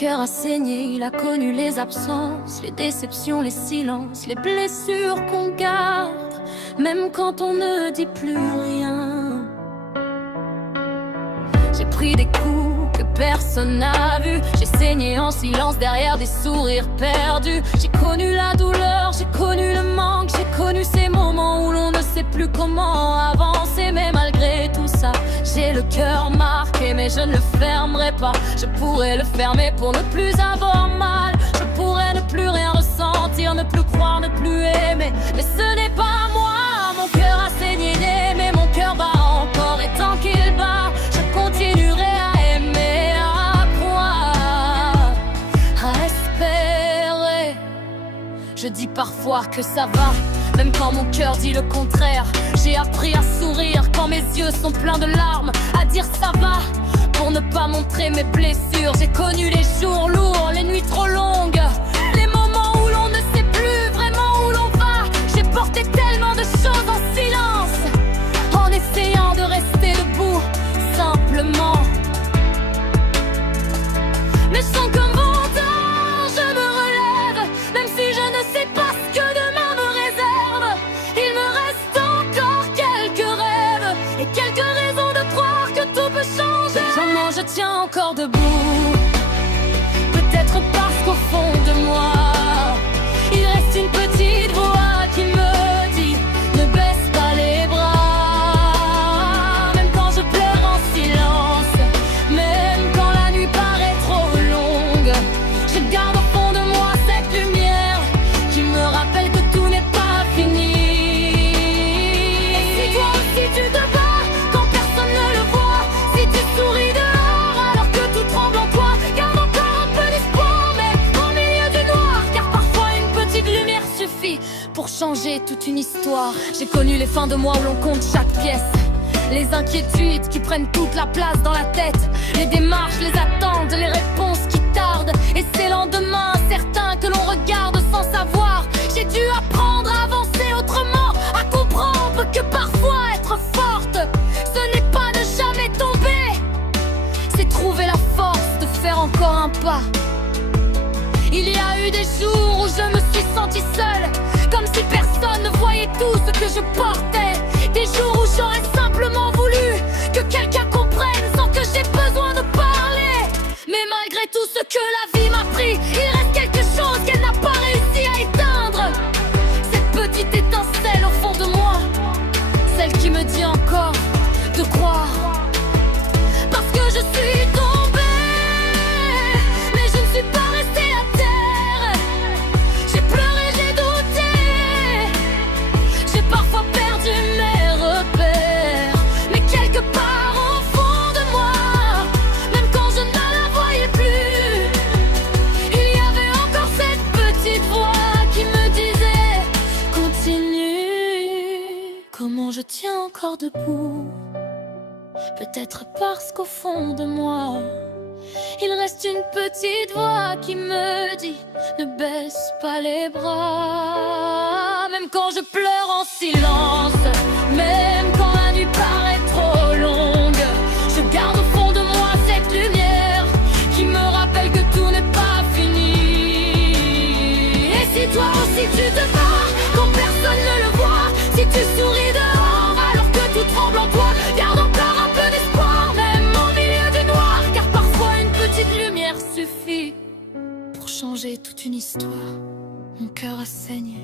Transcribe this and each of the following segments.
cœur a saigné, il a connu les absences, les déceptions, les silences, les blessures qu'on garde, même quand on ne dit plus rien. J'ai pris des coups que personne n'a vus, j'ai saigné en silence derrière des sourires perdus. J'ai connu la douleur, j'ai connu le manque, j'ai connu ces moments où l'on ne sait plus comment avancer. Mais malgré tout ça, j'ai le cœur marqué, mais je ne le fermerai pas. Je pourrais le fermer pour ne plus avoir mal. Je pourrais ne plus rien ressentir, ne plus croire, ne plus aimer. Mais ce n'est pas moi, mon cœur a saigné d'aimer. Mon cœur bat encore et tant qu'il bat, je continuerai à aimer, à croire, à espérer. Je dis parfois que ça va, même quand mon cœur dit le contraire. J'ai appris à sourire quand mes yeux sont pleins de larmes, à dire ça va, pour ne pas montrer mes blessures. J'ai connu les jours lourds, les nuits trop longues, les moments où l'on ne sait plus vraiment où l'on va. J'ai porté tellement de choses en silence, en essayant de rester debout, simplement. Mais sans comme vendeur, je me relève, même si je ne sais pas ce que demain me réserve. Il me reste encore quelques rêves et quelques raisons de croire que tout peut changer. Comment je tiens encore debout? Peut-être parce qu'au fond de moi, il reste une petite voix qui me dit: ne baisse pas les bras. Même quand je pleure en silence, même quand la nuit paraît trop longue, je garde au fond de moi cette lumière qui me rappelle que tout n'est pas fini. Et si toi aussi tu te bats quand personne ne le voit, si tu souris dehors alors que tout tremble en toi, garde encore un peu d'espoir, mais au milieu du noir, car parfois une petite lumière suffit pour changer toute une histoire. J'ai connu les fins de mois où l'on compte chaque pièce, les inquiétudes qui prennent toute la place dans la tête, les démarches, les attentes, les réponses qui tardent, et ces lendemains certains que l'on regarde sans savoir. J'ai dû apprendre à avancer autrement, à comprendre que parfois être forte, ce n'est pas de jamais tomber, c'est trouver la force de faire encore un pas. Il y a eu des jours où je me suis sentie seule, comme si personne ne voyait tout ce que je portais. Des jours où j'aurais simplement voulu que quelqu'un comprenne sans que j'ai besoin de parler. Mais malgré tout ce que la vie m'a pris, il reste quelque chose qu'elle n'a pas réussi à éteindre. Cette petite étincelle au fond de moi, celle qui me dit encore de croire. Parce que je suis tombée, mais je ne suis pas restée à terre. J'ai pleuré, j'ai douté, j'ai parfois perdu mes repères. Mais quelque part au fond de moi, même quand je ne la voyais plus, il y avait encore cette petite voix qui me disait: continue. Comment je tiens encore debout? Peut-être parce qu'au fond de moi, il reste une petite voix qui me dit: ne baisse pas les bras. Même quand je pleure en silence, même quand la nuit paraît trop longue, je garde au fond de moi cette lumière qui me rappelle que tout n'est pas fini. Et si toi aussi tu te bats quand personne ne le voit, si tu souris dehors alors que tout tremble en toi, garde encore un peu d'espoir, même au milieu du noir, car parfois une petite lumière suffit pour changer toute une histoire. Mon cœur a saigné,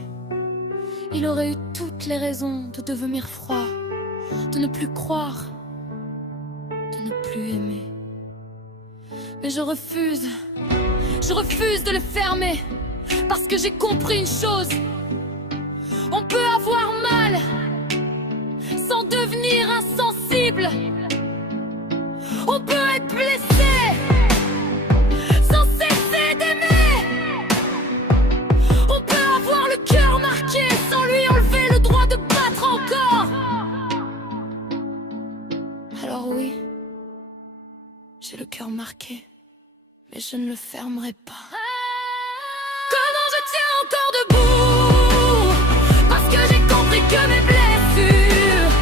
il aurait eu toutes les raisons de devenir froid, de ne plus croire, de ne plus aimer. Mais je refuse de le fermer, parce que j'ai compris une chose: on peut avoir mal sans devenir insensible. On peut être blessé sans cesser d'aimer. On peut avoir le cœur marqué sans lui enlever le droit de battre encore. Alors oui, j'ai le cœur marqué, mais je ne le fermerai pas. Comment je tiens encore debout? Parce que j'ai compris que mes blessures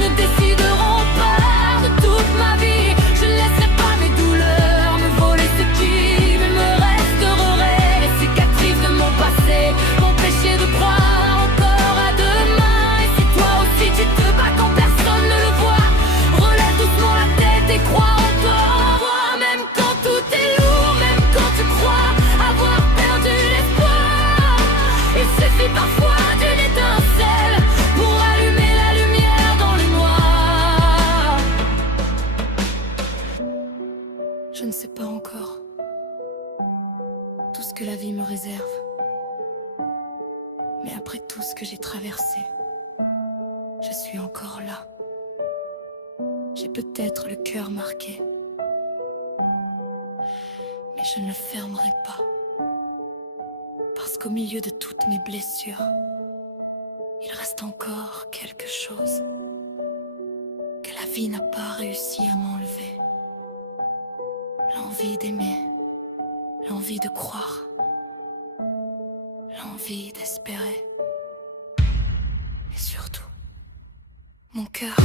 ne décideront pas de toute ma vie. Je ne laisserai pas mes douleurs me voler ce qui veut me ce que la vie me réserve. Mais après tout ce que j'ai traversé, je suis encore là. J'ai peut-être le cœur marqué, mais je ne le fermerai pas. Parce qu'au milieu de toutes mes blessures, il reste encore quelque chose que la vie n'a pas réussi à m'enlever. L'envie d'aimer, l'envie de croire, l'envie d'espérer. Et surtout, mon cœur.